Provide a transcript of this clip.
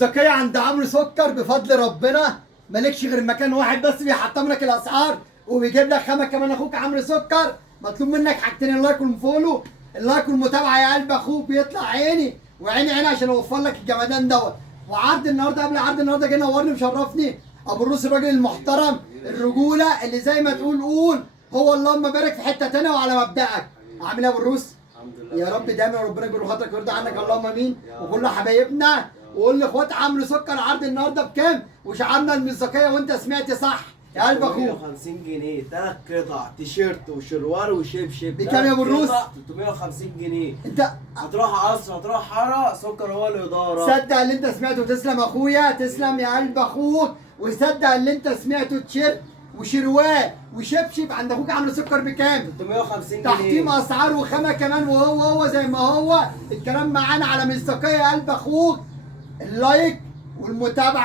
زكية عند عمرو سكر بفضل ربنا. مالكش غير مكان واحد بس بيحطم لك الاسعار وبيجيب لك خامة كمان. اخوك عمرو سكر مطلوب منك حاجتين: اللايك والفولو. اللايك والمتابعة يا قلب اخوك بيطلع عيني وعيني عيني عشان اوفر لك الجمدان دوت. وعرض النهارده قبل عرض النهارده جاي نورني مشرفني ابو الروس، الراجل المحترم الرجولة اللي زي ما تقول قول هو اللهم بارك في حتة تانية وعلى مبدأك. عامل ايه يا ابو الروس؟ يا رب دايما ربنا يكبر خاطرك ويرضى عنك اللهم امين. وكل حبايبنا وقول لاخوات عمرو سكر عرض النهارده بكام وشعارنا المصداقيه وانت سمعت صح يا قلب اخوك. 350 جنيه 3 قطع تيشيرت وشروال وشبشب. بكام يا ابو الروس؟ 350 جنيه. انت هتروح قصر هتروح حاره سكر هو الاداره. صدق اللي انت سمعته. تسلم اخويا، تسلم يا قلب اخوك. وصدق اللي انت سمعته. تيشيرت وشروال وشبشب عند اخوك عمرو سكر بكام؟ 350 جنيه. تحطيم اسعار وخامه كمان وهو زي ما هو. الكلام معانا على مصداقيه يا قلب اخوك. اللايك والمتابعه